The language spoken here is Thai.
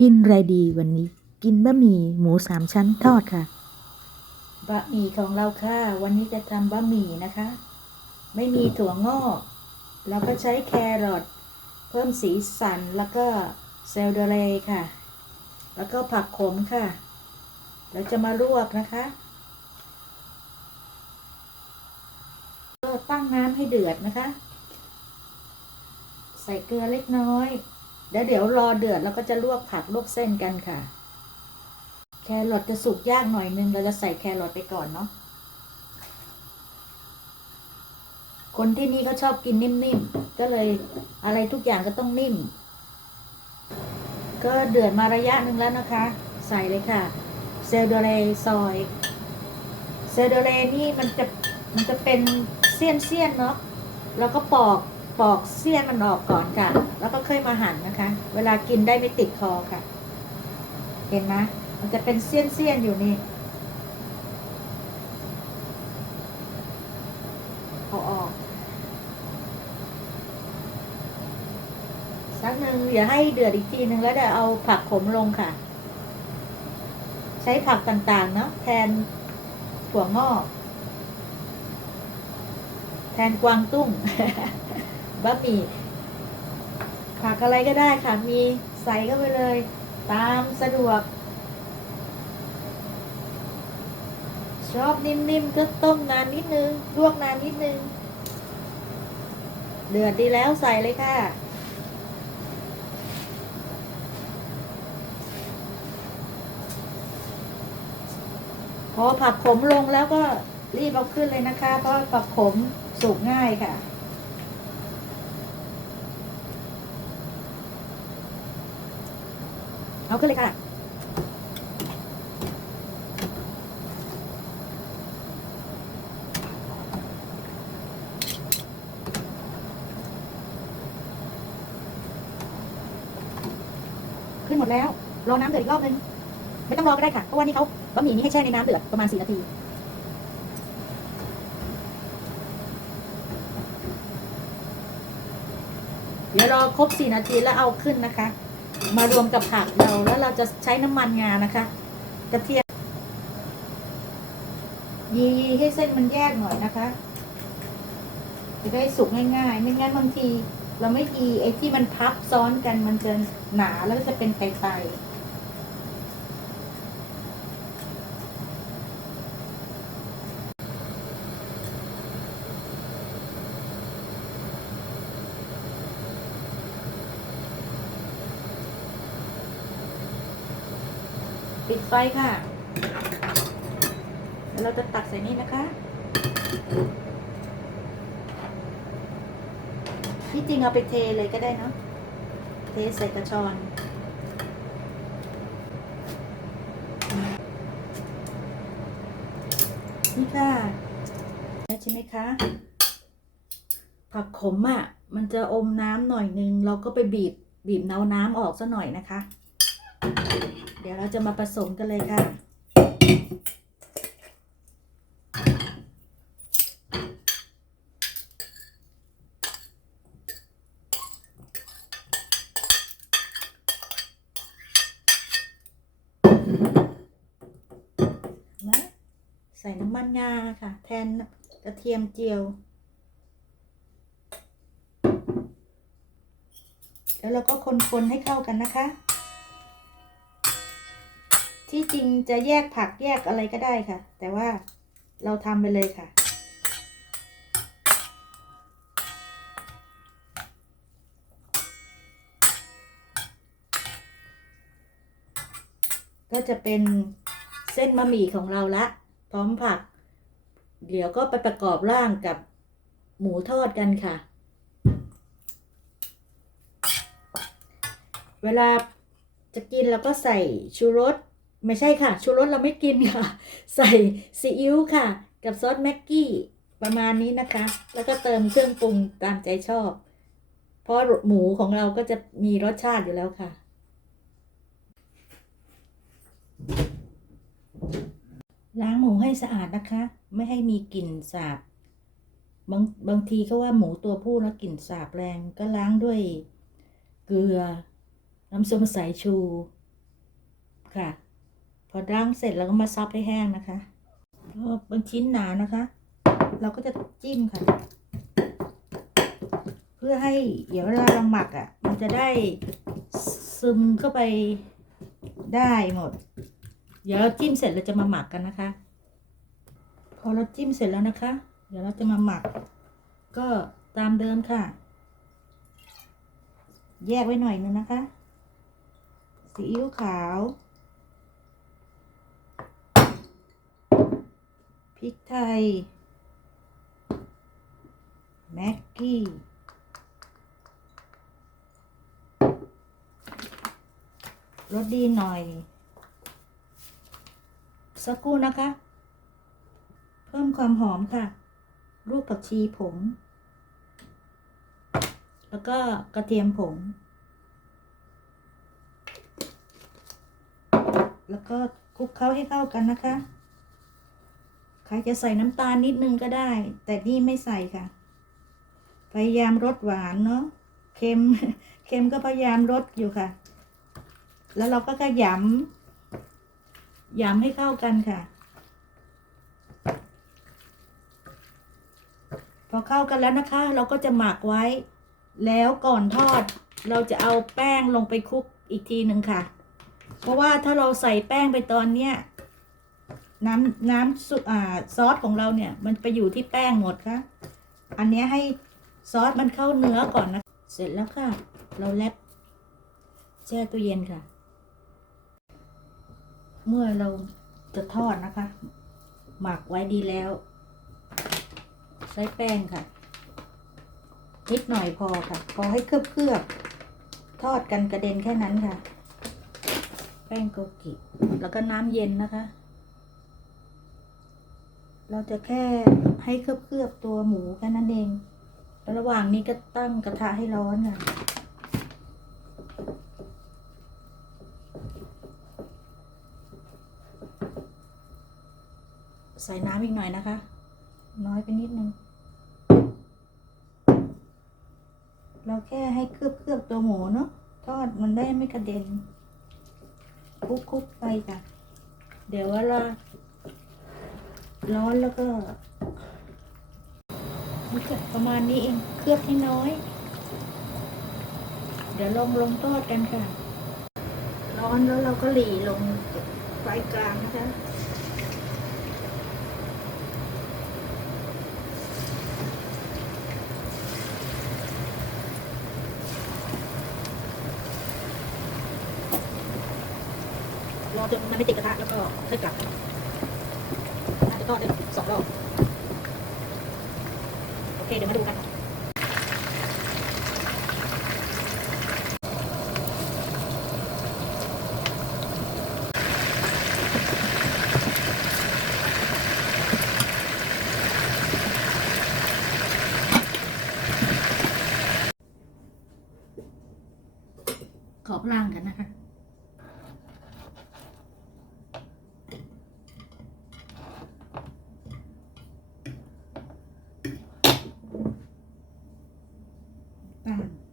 กินอะไรดีวันนี้ กินบะหมี่หมูสามชั้นทอดค่ะ บะหมี่ของเราค่ะ วันนี้จะทำบะหมี่นะคะ ไม่มีถั่วงอกเราก็ใช้แครอทเพิ่มสีสันแล้วก็เซลเดเรค่ะ แล้วก็ผักขมค่ะเราจะมาลวกนะคะก็ตั้งน้ำให้เดือดนะคะ ใส่เกลือเล็กน้อย แล้วเดี๋ยวรอเดือดเราก็จะลวกผักลวกเส้นกันค่ะ แครอทจะสุกยากหน่อยนึงเราจะใส่แครอทไปก่อนเนาะคนที่นี่เขาชอบกินนิ่มๆ ก็เลยอะไรทุกอย่างก็ต้องนิ่ม ก็เดือดมาระยะหนึ่งแล้วนะคะ ใส่เลยค่ะ เซลโดเรซอย เซลโดเรนี่มันจะมันจะเป็นเสี้ยนเสี้ยนๆเนาะแล้วก็ปอก ปอกเสี้ยนมันออกก่อนค่ะ แล้วก็ค่อยมาหั่นนะคะ เวลากินได้ไม่ติดคอค่ะ เห็นไหมมันจะเป็นเสี้ยนเสี้ยนๆอยู่นี่เอาออกสักหนึ่งอย่าให้เดือดอีกทีหนึ่งแล้วเดี๋ยวเอาผักขมลงค่ะ ใช้ผักต่างๆเนาะแทนถั่วงอก แทนกวางตุ้ง บะหมี่ผักอะไรก็ได้ค่ะ มีใส่เข้าไปเลย ตามสะดวก ชอบนิ่มๆก็ต้มนานนิดนึง ลวกนานนิดนึง เดือดดีแล้วใส่เลยค่ะพอผักขมลงแล้วก็รีบเอาขึ้นเลยนะคะ เพราะผักขมสุกง่ายค่ะ เอาขึ้นเลยค่ะ ขึ้นหมดแล้ว รอน้ำเดือดอีกรอบนึง ไม่ต้องรอก็ได้ค่ะ เพราะว่านี่เขาบะหมี่นี้ให้แช่ในน้ำเดือดประมาณสี่นาทีเดี๋ยวรอครบสี่นาทีแล้วเอาขึ้นนะคะ มารวมกับผักเราแล้วเราจะใช้น้ำมันงานะคะ กระเทียมยีให้เส้นมันแยกหน่อยนะคะ จะได้สุกง่ายๆ ไม่งั้นบางที เราไม่ยีไอ้ที่มันพับซ้อนกันมันจะหนาแล้วก็จะเป็นไตๆ ดไฟค่ะ แล้วเราจะตักใส่นี่นะคะ ที่จริงเอาไปเทเลยก็ได้เนาะ เทใส่กระชอนนี่ค่ะแล้วใช่ไหมคะ ผักขมอะ่ะ มันจะอมน้ำหน่อยนึง เราก็ไปบีบ บีบเนาน้ำออกซะหน่อยนะคะ ดี๋ยวเราจะมาผสมกันเลยค่ะ ใส่น้ำมันงาค่ะ แทนกระเทียมเจียวแล้วเราก็คนๆให้เข้ากันนะคะ ที่จริงจะแยกผักแยกอะไรก็ได้ค่ะ แต่ว่าเราทำไปเลยค่ะ ก็จะเป็นเส้นบะหมี่ของเราละ พร้อมผัก เดี๋ยวก็ไปประกอบร่างกับหมูทอดกันค่ะ เวลาจะกินเราก็ใส่ชูรส ไม่ใช่ค่ะ ชูรสเราไม่กินค่ะ ใส่ซีอิ๊วค่ะ กับซอสแม็กกี้ประมาณนี้นะคะ แล้วก็เติมเครื่องปรุงตามใจชอบ เพราะหมูของเราก็จะมีรสชาติอยู่แล้วค่ะ ล้างหมูให้สะอาดนะคะ ไม่ให้มีกลิ่นสาบบางบางทีก็ว่าหมูตัวผู้แล้วกลิ่นสาบแรงก็ล้างด้วยเกลือน้ำส้มสายชูค่ะ พอล้างเสร็จเราก็มาซับให้แห้งนะคะก็เป็นชิ้นหนานะคะ เราก็จะจิ้มค่ะ เพื่อให้เดี๋ยวเวลาเราหมักอะ มันจะได้ซึมเข้าไปได้หมด เดี๋ยวเราจิ้มเสร็จเราจะมาหมักกันนะคะ พอเราจิ้มเสร็จแล้วนะคะ เดี๋ยวเราจะมาหมัก ก็ตามเดิมค่ะ แยกไว้หน่อยนึงนะคะ ซีอิ๊วขาว พริกไทย แม็กกี้รสดีหน่อย สักครู่นะคะ เพิ่มความหอมค่ะ ลูกผักชีผง แล้วก็กระเทียมผง แล้วก็คลุกเคล้าให้เข้ากันนะคะ ใครจะใส่น้ำตาลนิดนึงก็ได้ แต่นี่ไม่ใส่ค่ะ พยายามลดหวานเนาะเค็มเค็มก็พยายามลดอยู่ค่ะ แล้วเราก็ขยำยำให้เข้ากันค่ะ พอเข้ากันแล้วนะคะ เราก็จะหมักไว้ แล้วก่อนทอด เราจะเอาแป้งลงไปคลุกอีกทีหนึ่งค่ะ เพราะว่าถ้าเราใส่แป้งไปตอนเนี้ย น้ำน้ำซุอ่าซอสของเราเนี่ยมันไปอยู่ที่แป้งหมดค่ะอันนี้ให้ซอสมันเข้าเนื้อก่อนนะ เสร็จแล้วค่ะ เราแลบแช่ตู้เย็นค่ะ เมื่อเราจะทอดนะคะ หมักไว้ดีแล้ว ใช้แป้งค่ะ นิดหน่อยพอค่ะ พอให้เคลือบเคลือบๆทอดกันกระเด็นแค่นั้นค่ะ แป้งโกกิ แล้วก็น้ำเย็นนะคะ เราจะแค่ให้เคลือบเคลือบๆตัวหมูแค่นั้นเองแล้วระหว่างนี้ก็ตั้งกระทะให้ร้อนค่ะใส่น้ำอีกหน่อยนะคะ น้อยไปนิดนึง เราแค่ให้เคลือบเคลือบๆตัวหมูเนาะทอดมันได้ไม่กระเด็นคลุกๆไปจ้ะเดี๋ยวเวลา ร้อนแล้วก็นี่ก็ประมาณนี้เองเคลือบให้น้อย เดี๋ยวลงลงทอดกันค่ะ ร้อนแล้วเราก็หลีลงไฟกลางนะคะรอจนมันไม่ติดกระทะแล้วก็ค่อยกลับน่าจะทอดได้สองรอบ โอ เคเดี๋ยวมาดูกันขอบล่างกันนะคะ Mm.